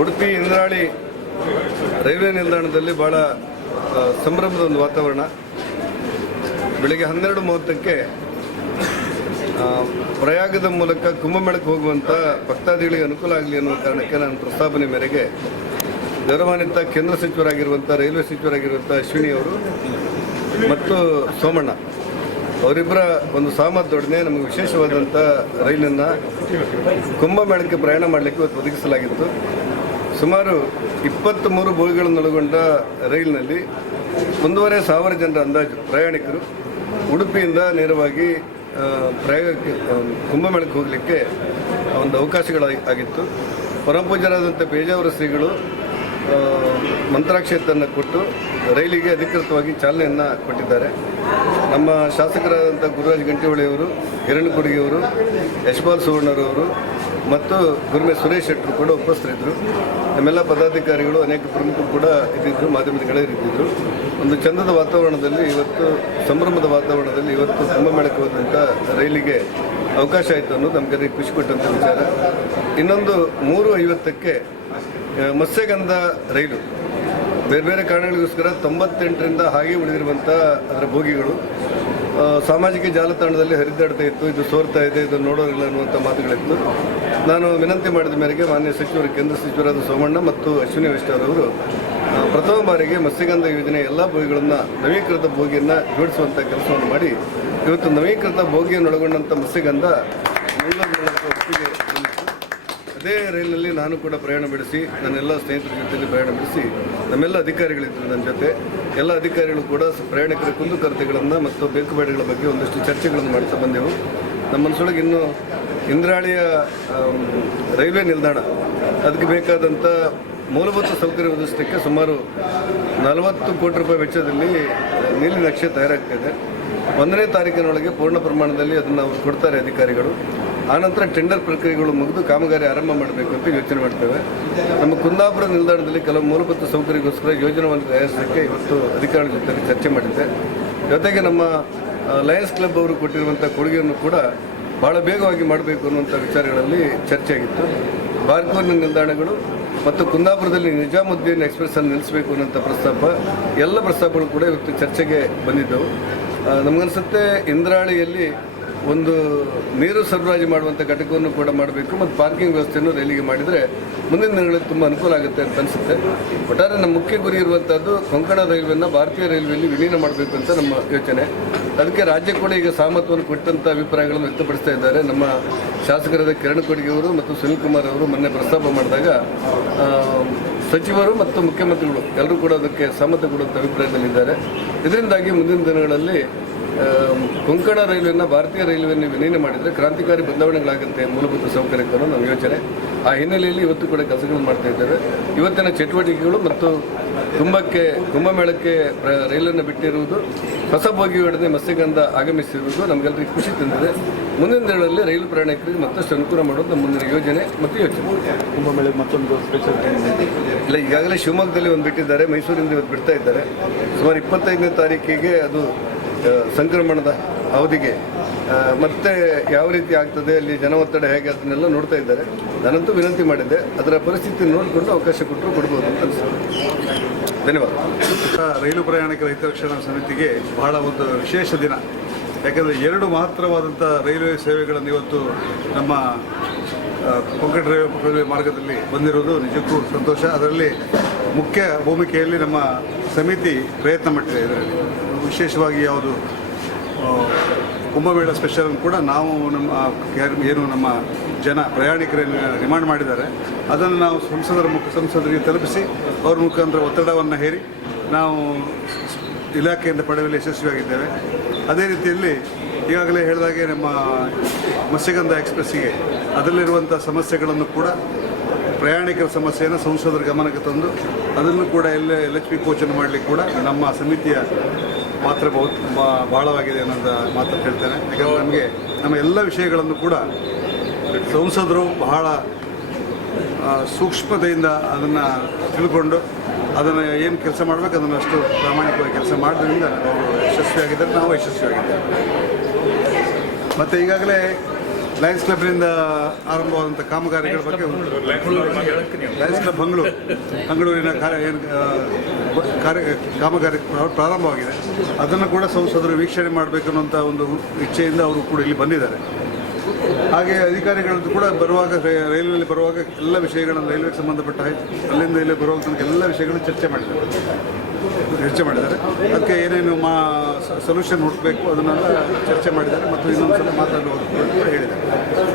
Udupi Indrali railway ನಿಲ್ದಾಣದಲ್ಲಿ ಭಾಳ ಸಂಭ್ರಮದ ಒಂದು ವಾತಾವರಣ. ಬೆಳಿಗ್ಗೆ ಹನ್ನೆರಡು ಮೂವತ್ತಕ್ಕೆ ಪ್ರಯಾಗದ ಮೂಲಕ ಕುಂಭಮೇಳಕ್ಕೆ ಹೋಗುವಂಥ ಭಕ್ತಾದಿಗಳಿಗೆ ಅನುಕೂಲ ಆಗಲಿ ಅನ್ನೋ ಕಾರಣಕ್ಕೆ ನಾನು ಪ್ರಸ್ತಾವನೆ ಮೇರೆಗೆ ಗೌರವಾನ್ವಿತ ಕೇಂದ್ರ ಸಚಿವರಾಗಿರುವಂಥ ರೈಲ್ವೆ ಸಚಿವರಾಗಿರುವಂಥ ಅಶ್ವಿನಿ ಅವರು ಮತ್ತು ಸೋಮಣ್ಣ ಅವರಿಬ್ಬರ ಒಂದು ಸಹಮತದೊಡನೆ ನಮಗೆ ವಿಶೇಷವಾದಂಥ ರೈಲನ್ನು ಕುಂಭಮೇಳಕ್ಕೆ ಪ್ರಯಾಣ ಮಾಡಲಿಕ್ಕೆ ಇವತ್ತು ಒದಗಿಸಲಾಗಿತ್ತು. ಸುಮಾರು ಇಪ್ಪತ್ತ್ಮೂರು ಬೋಗಿಗಳನ್ನೊಳಗೊಂಡ ರೈಲಿನಲ್ಲಿ ಒಂದೂವರೆ ಸಾವಿರ ಜನರ ಅಂದಾಜು ಪ್ರಯಾಣಿಕರು ಉಡುಪಿಯಿಂದ ನೇರವಾಗಿ ಪ್ರಯಾಗಕ್ಕೆ ಕುಂಭಮೇಳಕ್ಕೆ ಹೋಗಲಿಕ್ಕೆ ಒಂದು ಅವಕಾಶಗಳ ಆಗಿತ್ತು. ಪರಮಪೂಜರಾದಂಥ ಪೇಜಾವರ ಶ್ರೀಗಳು ಮಂತ್ರಾಕ್ಷೇತನ ಕೊಟ್ಟು ರೈಲಿಗೆ ಅಧಿಕೃತವಾಗಿ ಚಾಲನೆಯನ್ನು ಕೊಟ್ಟಿದ್ದಾರೆ. ನಮ್ಮ ಶಾಸಕರಾದಂಥ ಗುರುರಾಜ್ ಗಂಟಿಹೊಳಿಯವರು ಕಿರಣ್ ಕುಡಿಗೆಯವರು ಯಶಪಾಲ್ ಸುವರ್ಣರವರು ಮತ್ತು ಗುರುಮೆ ಸುರೇಶ್ ಶೆಟ್ಟರು ಕೂಡ ಉಪಸ್ಥಿತರಿದ್ದರು ನಮ್ಮೆಲ್ಲ ಪದಾಧಿಕಾರಿಗಳು, ಅನೇಕ ಪ್ರಮುಖರು ಕೂಡ ಇದ್ದಿದ್ದರು ಮಾಧ್ಯಮದ ಗೆಳೆಯರಿದ್ದಿದ್ದರು ಒಂದು ಚಂದದ ವಾತಾವರಣದಲ್ಲಿ ಇವತ್ತು, ಸಂಭ್ರಮದ ವಾತಾವರಣದಲ್ಲಿ ಇವತ್ತು ಕುಂಭಮೇಳಕ್ಕೆ ಹೋದಂಥ ರೈಲಿಗೆ ಅವಕಾಶ ಆಯಿತು ಅನ್ನೋದು ನಮಗೆ ಖುಷಿ ಕೊಟ್ಟಂಥ ವಿಚಾರ. ಇನ್ನೊಂದು ಮೂರು ಐವತ್ತಕ್ಕೆ ಮತ್ಸ್ಯಗಂಧ ರೈಲು. ಬೇರೆ ಬೇರೆ ಕಾರಣಗಳಿಗೋಸ್ಕರ ತೊಂಬತ್ತೆಂಟರಿಂದ ಹಾಗೆ ಉಳಿದಿರುವಂಥ ಅದರ ಭೋಗಿಗಳು ಸಾಮಾಜಿಕ ಜಾಲತಾಣದಲ್ಲಿ ಹರಿದಾಡ್ತಾ ಇತ್ತು, ಇದು ಸೋರ್ತಾ ಇದೆ, ಇದು ನೋಡೋರಿಲ್ಲ ಅನ್ನುವಂಥ ಮಾತುಗಳಿತ್ತು ನಾನು ವಿನಂತಿ ಮಾಡಿದ ಮೇರೆಗೆ ಮಾನ್ಯ ಸಚಿವರು, ಕೇಂದ್ರ ಸಚಿವರಾದ ಸೋಮಣ್ಣ ಮತ್ತು ಅಶ್ವಿನಿ ವೈಷ್ಣವ್ ಅವರು ಪ್ರಥಮ ಬಾರಿಗೆ ಮತ್ಸ್ಯಗಂಧ ಯೋಜನೆ ಎಲ್ಲ ಭೋಗಿಗಳನ್ನು ನವೀಕೃತ ಭೋಗಿಯನ್ನು ಜೋಡಿಸುವಂಥ ಕೆಲಸವನ್ನು ಮಾಡಿ, ಇವತ್ತು ನವೀಕೃತ ಮತ್ಸ್ಯಗಂಧ ಮಂಗಳೂರಿನ ಒಪ್ಪಿಗೆ ಬಂದಿತ್ತು. ಅದೇ ರೈಲಿನಲ್ಲಿ ನಾನು ಕೂಡ ಪ್ರಯಾಣ ಬೆಳೆಸಿ ನನ್ನೆಲ್ಲ ಸ್ನೇಹಿತರ ಜೊತೆಯಲ್ಲಿ ಪ್ರಯಾಣ ಬೆಳೆಸಿ ನಮ್ಮೆಲ್ಲ ಅಧಿಕಾರಿಗಳಿದ್ದರು ನನ್ನ ಜೊತೆ. ಎಲ್ಲ ಅಧಿಕಾರಿಗಳು ಕೂಡ ಪ್ರಯಾಣಿಕರ ಕುಂದುಕೊರತೆಗಳನ್ನು ಮತ್ತು ಬೇಕುಬೇಡಗಳ ಬಗ್ಗೆ ಒಂದಷ್ಟು ಚರ್ಚೆಗಳನ್ನು ಮಾಡ್ತಾ ಬಂದೆವು. ನಮ್ಮ ಮನಸ್ಸೊಳಗೆ ಇನ್ನೂ ಇಂದ್ರಾಳಿಯ ರೈಲ್ವೆ ನಿಲ್ದಾಣ, ಅದಕ್ಕೆ ಬೇಕಾದಂಥ ಮೂಲಭೂತ ಸೌಕರ್ಯ ಒದಗಿಸಲಿಕ್ಕೆ ಸುಮಾರು ನಲವತ್ತು ಕೋಟಿ ರೂಪಾಯಿ ವೆಚ್ಚದಲ್ಲಿ ನೀಲಿ ನಕ್ಷೆ ತಯಾರಾಗ್ತಾ ಇದೆ. ಒಂದನೇ ತಾರೀಕಿನೊಳಗೆ ಪೂರ್ಣ ಪ್ರಮಾಣದಲ್ಲಿ ಅದನ್ನು ಕೊಡ್ತಾರೆ ಅಧಿಕಾರಿಗಳು. ಆನಂತರ ಟೆಂಡರ್ ಪ್ರಕ್ರಿಯೆಗಳು ಮುಗಿದು ಕಾಮಗಾರಿ ಆರಂಭ ಮಾಡಬೇಕು ಅಂತ ಯೋಚನೆ ಮಾಡ್ತೇವೆ. ನಮ್ಮ ಕುಂದಾಪುರ ನಿಲ್ದಾಣದಲ್ಲಿ ಕೆಲವು ಮೂಲಭೂತ ಸೌಕರ್ಯಗೋಸ್ಕರ ಯೋಜನೆಯನ್ನು ತಯಾರಿಸಲಿಕ್ಕೆ ಇವತ್ತು ಅಧಿಕಾರಿಗಳ ಜೊತೆ ಚರ್ಚೆ ಮಾಡಿದ್ದೆ. ಜೊತೆಗೆ ನಮ್ಮ ಲಯನ್ಸ್ ಕ್ಲಬ್ ಅವರು ಕೊಟ್ಟಿರುವಂಥ ಕೊಡುಗೆಯನ್ನು ಕೂಡ ಭಾಳ ಬೇಗವಾಗಿ ಮಾಡಬೇಕು ಅನ್ನುವಂಥ ವಿಚಾರಗಳಲ್ಲಿ ಚರ್ಚೆ ಆಗಿತ್ತು. ಬಾರ್ಕೋರ್ನ ನಿಲ್ದಾಣಗಳು ಮತ್ತು ಕುಂದಾಪುರದಲ್ಲಿ ನಿಜಾಮುದ್ದೀನ್ ಎಕ್ಸ್ಪ್ರೆಸ್ಸನ್ನು ನಿಲ್ಲಿಸಬೇಕು ಅನ್ನೋಂಥ ಪ್ರಸ್ತಾಪ, ಎಲ್ಲ ಪ್ರಸ್ತಾಪಗಳು ಕೂಡ ಇವತ್ತು ಚರ್ಚೆಗೆ ಬಂದಿದ್ದವು. ನಮಗನ್ಸುತ್ತೆ ಇಂದ್ರಾಳಿಯಲ್ಲಿ ಒಂದು ನೀರು ಸರಬರಾಜು ಮಾಡುವಂಥ ಘಟಕವನ್ನು ಕೂಡ ಮಾಡಬೇಕು ಮತ್ತು ಪಾರ್ಕಿಂಗ್ ವ್ಯವಸ್ಥೆಯನ್ನು ರೈಲಿಗೆ ಮಾಡಿದರೆ ಮುಂದಿನ ದಿನಗಳಲ್ಲಿ ತುಂಬ ಅನುಕೂಲ ಆಗುತ್ತೆ ಅಂತ ಅನಿಸುತ್ತೆ. ಒಟ್ಟಾರೆ ನಮ್ಮ ಮುಖ್ಯ ಗುರಿ ಇರುವಂಥದ್ದು ಕೊಂಕಣ ರೈಲ್ವೆಯನ್ನು ಭಾರತೀಯ ರೈಲ್ವೆಯಲ್ಲಿ ವಿಲೀನ ಮಾಡಬೇಕು ಅಂತ ನಮ್ಮ ಯೋಚನೆ. ಅದಕ್ಕೆ ರಾಜ್ಯ ಕೂಡ ಈಗ ಸಹಮತವನ್ನು ಕೊಟ್ಟಂಥ ಅಭಿಪ್ರಾಯಗಳನ್ನು ವ್ಯಕ್ತಪಡಿಸ್ತಾ ಇದ್ದಾರೆ. ನಮ್ಮ ಶಾಸಕರಾದ ಕಿರಣ್ ಕೊಡುಗೆಯವರು ಮತ್ತು ಸುನಿಲ್ ಕುಮಾರ್ ಅವರು ಮೊನ್ನೆ ಪ್ರಸ್ತಾಪ ಮಾಡಿದಾಗ ಸಚಿವರು ಮತ್ತು ಮುಖ್ಯಮಂತ್ರಿಗಳು ಎಲ್ಲರೂ ಕೂಡ ಅದಕ್ಕೆ ಸಹಮತ ಕೊಡುವಂಥ ಅಭಿಪ್ರಾಯದಲ್ಲಿದ್ದಾರೆ. ಇದರಿಂದಾಗಿ ಮುಂದಿನ ದಿನಗಳಲ್ಲಿ ಕೊಂಕಣ ರೈಲ್ವೆಯನ್ನು ಭಾರತೀಯ ರೈಲ್ವೆಯನ್ನು ವಿಲೀನ ಮಾಡಿದರೆ ಕ್ರಾಂತಿಕಾರಿ ಬದಲಾವಣೆಗಳಾಗುತ್ತೆ ಮೂಲಭೂತ ಸೌಕರ್ಯಕ್ಕೂ ನಮ್ಮ ಯೋಚನೆ. ಆ ಹಿನ್ನೆಲೆಯಲ್ಲಿ ಇವತ್ತು ಕೂಡ ಕೆಲಸಗಳನ್ನು ಮಾಡ್ತಾ ಇದ್ದೇವೆ. ಇವತ್ತಿನ ಚಟುವಟಿಕೆಗಳು ಮತ್ತು ಕುಂಭಕ್ಕೆ ಕುಂಭಮೇಳಕ್ಕೆ ರೈಲನ್ನು ಬಿಟ್ಟಿರುವುದು ಹೊಸ ಬೋಗಿಯೊಡನೆ ಮತ್ಸ್ಯಗಂಧ ಆಗಮಿಸಿರುವುದು ನಮಗೆಲ್ಲರಿಗೂ ಖುಷಿ ತಂದಿದೆ. ಮುಂದಿನ ದಿನಗಳಲ್ಲಿ ರೈಲು ಪ್ರಯಾಣಿಕರಿಗೆ ಮತ್ತಷ್ಟು ಅನುಕೂಲ ಮಾಡೋದು ನಮ್ಮ ಮುಂದಿನ ಯೋಜನೆ ಮತ್ತು ಯೋಚನೆ. ಕುಂಭಮೇಳ ಮತ್ತೊಂದು ಸ್ಪೆಷಲ್ ಇಲ್ಲ ಈಗಾಗಲೇ ಶಿವಮೊಗ್ಗದಲ್ಲಿ ಒಂದು ಬಿಟ್ಟಿದ್ದಾರೆ ಮೈಸೂರಿಂದ ಇವತ್ತು ಬಿಡ್ತಾ ಇದ್ದಾರೆ. ಸುಮಾರು ಇಪ್ಪತ್ತೈದನೇ ತಾರೀಕಿಗೆ ಅದು ಸಂಕ್ರಮಣದ ಅವಧಿಗೆ. ಮತ್ತೆ ಯಾವ ರೀತಿ ಆಗ್ತದೆ, ಅಲ್ಲಿ ಜನ ಒತ್ತಡ ಹೇಗೆ ಅದನ್ನೆಲ್ಲ ನೋಡ್ತಾ ಇದ್ದಾರೆ. ನಾನಂತೂ ವಿನಂತಿ ಮಾಡಿದ್ದೆ. ಅದರ ಪರಿಸ್ಥಿತಿ ನೋಡಿಕೊಂಡು ಅವಕಾಶ ಕೊಟ್ಟರು ಕೊಡ್ಬೋದು ಅಂತ ಅನಿಸ್ತದೆ ಧನ್ಯವಾದ. ರೈಲು ಪ್ರಯಾಣಿಕರ ಹಿತರಕ್ಷಣಾ ಸಮಿತಿಗೆ ಬಹಳ ಒಂದು ವಿಶೇಷ ದಿನ. ಯಾಕಂದರೆ ಎರಡು ಮಹತ್ತರವಾದಂಥ ರೈಲ್ವೆ ಸೇವೆಗಳನ್ನು ಇವತ್ತು ನಮ್ಮ ಕೊಂಕಣ ರೈಲ್ವೆ ಮಾರ್ಗದಲ್ಲಿ ಬಂದಿರೋದು ನಿಜಕ್ಕೂ ಸಂತೋಷ. ಅದರಲ್ಲಿ ಮುಖ್ಯ ಭೂಮಿಕೆಯಲ್ಲಿ ನಮ್ಮ ಸಮಿತಿ ಪ್ರಯತ್ನ ಮಾಡಿದೆ ಇದರಲ್ಲಿ. ವಿಶೇಷವಾಗಿ ಯಾವುದು ಕುಂಭಮೇಳ ಸ್ಪೆಷಲ್ ಕೂಡ ನಾವು ನಮ್ಮ ಏನು ನಮ್ಮ ಜನ ಪ್ರಯಾಣಿಕರನ್ನು ರಿಮಾಂಡ್ ಮಾಡಿದ್ದಾರೆ. ಅದನ್ನು ನಾವು ಸಂಸದರ ಮುಖ, ಸಂಸದರಿಗೆ ತಲುಪಿಸಿ ಅವ್ರ ಮುಖಾಂತರ ಒತ್ತಡವನ್ನು ಹೇರಿ ನಾವು ಇಲಾಖೆಯಿಂದ ಪಡೆಯಲು ಯಶಸ್ವಿಯಾಗಿದ್ದೇವೆ. ಅದೇ ರೀತಿಯಲ್ಲಿ ಈಗಾಗಲೇ ಹೇಳಿದಾಗೆ ನಮ್ಮ ಮತ್ಸ್ಯಗಂಧ ಎಕ್ಸ್ಪ್ರೆಸ್ಸಿಗೆ ಅದರಲ್ಲಿರುವಂಥ ಸಮಸ್ಯೆಗಳನ್ನು ಕೂಡ ಪ್ರಯಾಣಿಕರ ಸಮಸ್ಯೆಯನ್ನು ಸಂಸದರ ಗಮನಕ್ಕೆ ತಂದು ಅದನ್ನು ಕೂಡ ಎಲ್ಲ ಎಲ್ ಎಚ್ ಪಿ ಮಾಡಲಿಕ್ಕೆ ಕೂಡ ನಮ್ಮ ಸಮಿತಿಯ ಪಾತ್ರ ಬಹು ಬಾ- ಬಹಳವಾಗಿದೆ ಅನ್ನೋದು ಮಾತನ್ನು ಹೇಳ್ತೇನೆ. ಯಾಕಂದರೆ ನಮಗೆ ನಮ್ಮ ಎಲ್ಲ ವಿಷಯಗಳನ್ನು ಕೂಡ ಸಂಸದರು ಬಹಳ ಸೂಕ್ಷ್ಮತೆಯಿಂದ ಅದನ್ನು ತಿಳ್ಕೊಂಡು ಅದನ್ನು ಏನು ಕೆಲಸ ಮಾಡಬೇಕು ಅದನ್ನು ಅಷ್ಟು ಪ್ರಾಮಾಣಿಕವಾಗಿ ಕೆಲಸ ಮಾಡೋದ್ರಿಂದ ಅವರು ಯಶಸ್ವಿಯಾಗಿದ್ದಾರೆ, ನಾವು ಯಶಸ್ವಿಯಾಗಿದ್ದೇವೆ. ಮತ್ತು ಈಗಾಗಲೇ ಲಯನ್ಸ್ ಕ್ಲಬ್ನಿಂದ ಆರಂಭವಾದಂಥ ಕಾಮಗಾರಿಗಳ ಬಗ್ಗೆ ಲಯನ್ಸ್ ಕ್ಲಬ್ ಮಂಗಳೂರು ಮಂಗಳೂರಿನ ಕಾರ್ಯ ಕಾಮಗಾರಿ ಪ್ರ- ಪ್ರಾರಂಭವಾಗಿದೆ. ಅದನ್ನು ಕೂಡ ಸಂಸದರು ವೀಕ್ಷಣೆ ಮಾಡಬೇಕು ಅನ್ನುವಂಥ ಒಂದು ಇಚ್ಛೆಯಿಂದ ಅವರು ಕೂಡ ಇಲ್ಲಿ ಬಂದಿದ್ದಾರೆ. ಹಾಗೆ ಅಧಿಕಾರಿಗಳದ್ದು ಕೂಡ ಬರುವಾಗ ರೈಲ್ವೆಯಲ್ಲಿ ಬರುವಾಗ ಎಲ್ಲ ವಿಷಯಗಳನ್ನು ರೈಲ್ವೆಗೆ ಸಂಬಂಧಪಟ್ಟ ಅಲ್ಲಿಂದ ಇಲ್ಲಿ ಬರುವಾಗ ತನಕ ಎಲ್ಲ ವಿಷಯಗಳನ್ನು ಚರ್ಚೆ ಮಾಡಿದ್ದಾರೆ. ಚರ್ಚೆ ಮಾಡಿದ್ದಾರೆ. ಅದಕ್ಕೆ ಏನೇನು ಮಾ ಸೊಲ್ಯೂಷನ್ ಹುಡುಕಬೇಕು ಅದನ್ನೆಲ್ಲ ಚರ್ಚೆ ಮಾಡಿದ್ದಾರೆ ಮತ್ತು ಇನ್ನೊಂದು ಸಲ ಮಾತಾಡುವ ಹೇಳಿದ್ದಾರೆ.